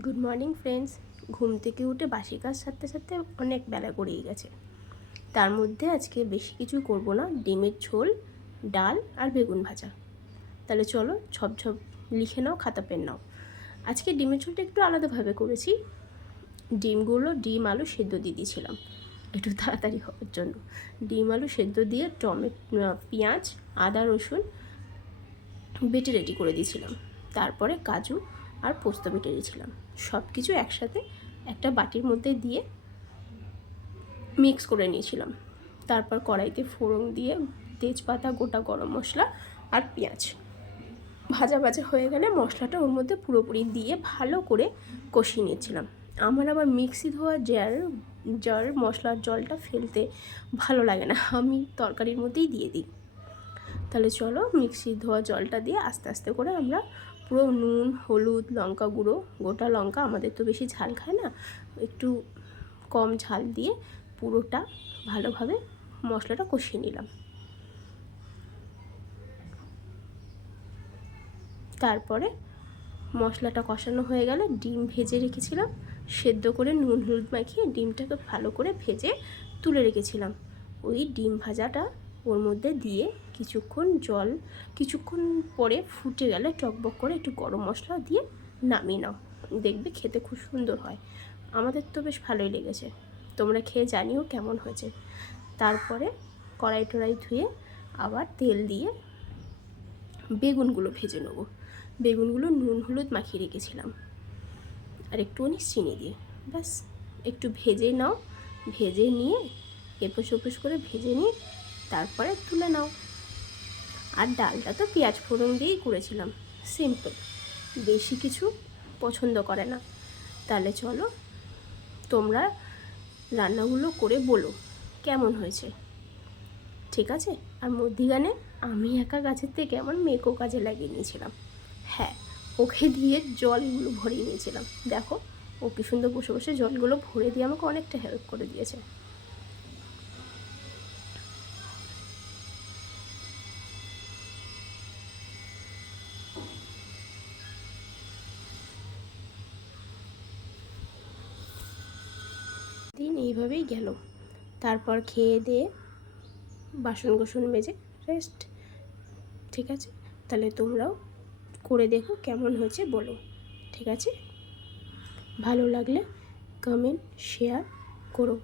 Good morning friends. ঘুম থেকে উঠে বাসি কাজ সারতে সারতে অনেক বেলা গড়িয়ে গেছে। তার মধ্যে আজকে বেশি কিছু করব না, ডিমের ঝোল, ডাল আর বেগুন ভাজা। তাহলে চলো ঝপঝপ লিখে নাও, খাতা পেন নাও। আজকে ডিমের ঝোলটা একটু আলাদাভাবে করেছি। ডিম আলু সেদ্ধ দিয়ে দিয়েছিলাম একটু তাড়াতাড়ি হওয়ার জন্য। ডিম আলু সেদ্ধ দিয়ে পেঁয়াজ, আদা, রসুন বেটে রেডি করে দিয়েছিলাম। তারপরে কাজু আর পোস্ত বেটে দিয়েছিলাম। সব কিছু একসাথে একটা বাটির মধ্যে দিয়ে মিক্স করে নিয়েছিলাম। তারপর কড়াইতে ফোড়ন দিয়ে তেজপাতা, গোটা গরম মশলা আর পেঁয়াজ ভাজা ভাজা হয়ে গেলে মশলাটা ওর মধ্যে পুরোপুরি দিয়ে ভালো করে কষিয়ে নিয়েছিলাম। আমার আবার মিক্সি ধোয়া জার মশলার জলটা ফেলতে ভালো লাগে না, আমি তরকারির মধ্যেই দিয়ে দিই। তাহলে চলো মিক্সি ধোয়া জলটা দিয়ে আস্তে আস্তে করে আমরা পুরো নুন, হলুদ, লঙ্কা গুঁড়ো, গোটা লঙ্কা, আমাদের তো বেশি ঝাল খায় না, একটু কম ঝাল দিয়ে পুরোটা ভালোভাবে মশলাটা কষিয়ে নিলাম। তারপরে মশলাটা কষানো হয়ে গেলে ডিম ভেজে রেখেছিলাম, সেদ্ধ করে নুন হলুদ মাখিয়ে ডিমটাকে ভালো করে ভেজে তুলে রেখেছিলাম। ওই ডিম ভাজাটা ওর মধ্যে দিয়ে কিছুক্ষণ পরে ফুটে গেলে টকবক করে একটু গরম মশলা দিয়ে নামিয়ে নাও, দেখবে খেতে খুব সুন্দর হয়। আমাদের তো বেশ ভালোই লেগেছে, তোমরা খেয়ে জানিও কেমন হয়েছে। তারপরে কড়াই টড়াই ধুয়ে আবার তেল দিয়ে বেগুনগুলো ভেজে নেবো। বেগুনগুলো নুন হলুদ মাখিয়ে রেখেছিলাম আর একটুখানি চিনি দিয়ে, ব্যাস একটু ভেজে নাও। ভেজে নিয়ে এপোস ওপোস করে ভেজে নিয়ে তারপরে তুলে নাও। আর ডালটা তো পেঁয়াজ ফোড়ন দিয়েই করেছিলাম, সিম্পল, বেশি কিছু পছন্দ করে না। তাহলে চলো তোমরা রান্নাগুলো করে বলো কেমন হয়েছে, ঠিক আছে? আর মধ্যিখানে আমি একা গাছের থেকে আমার মেয়েকেও কাজে লাগিয়ে নিয়েছিলাম। হ্যাঁ, ওকে দিয়ে জলগুলো ভরিয়ে নিয়েছিলাম। দেখো ও কি সুন্দর বসে বসে জলগুলো ভরে দিয়ে আমাকে অনেকটা হেল্প করে দিয়েছে। দিন এইভাবেই গেল। তারপর খেয়ে দিয়ে বাসন কোসন মেজে রেস্ট। ঠিক আছে, তাহলে তোমরাও করে দেখো কেমন হয়েছে বলো, ঠিক আছে? ভালো লাগলে কমেন্ট শেয়ার করো।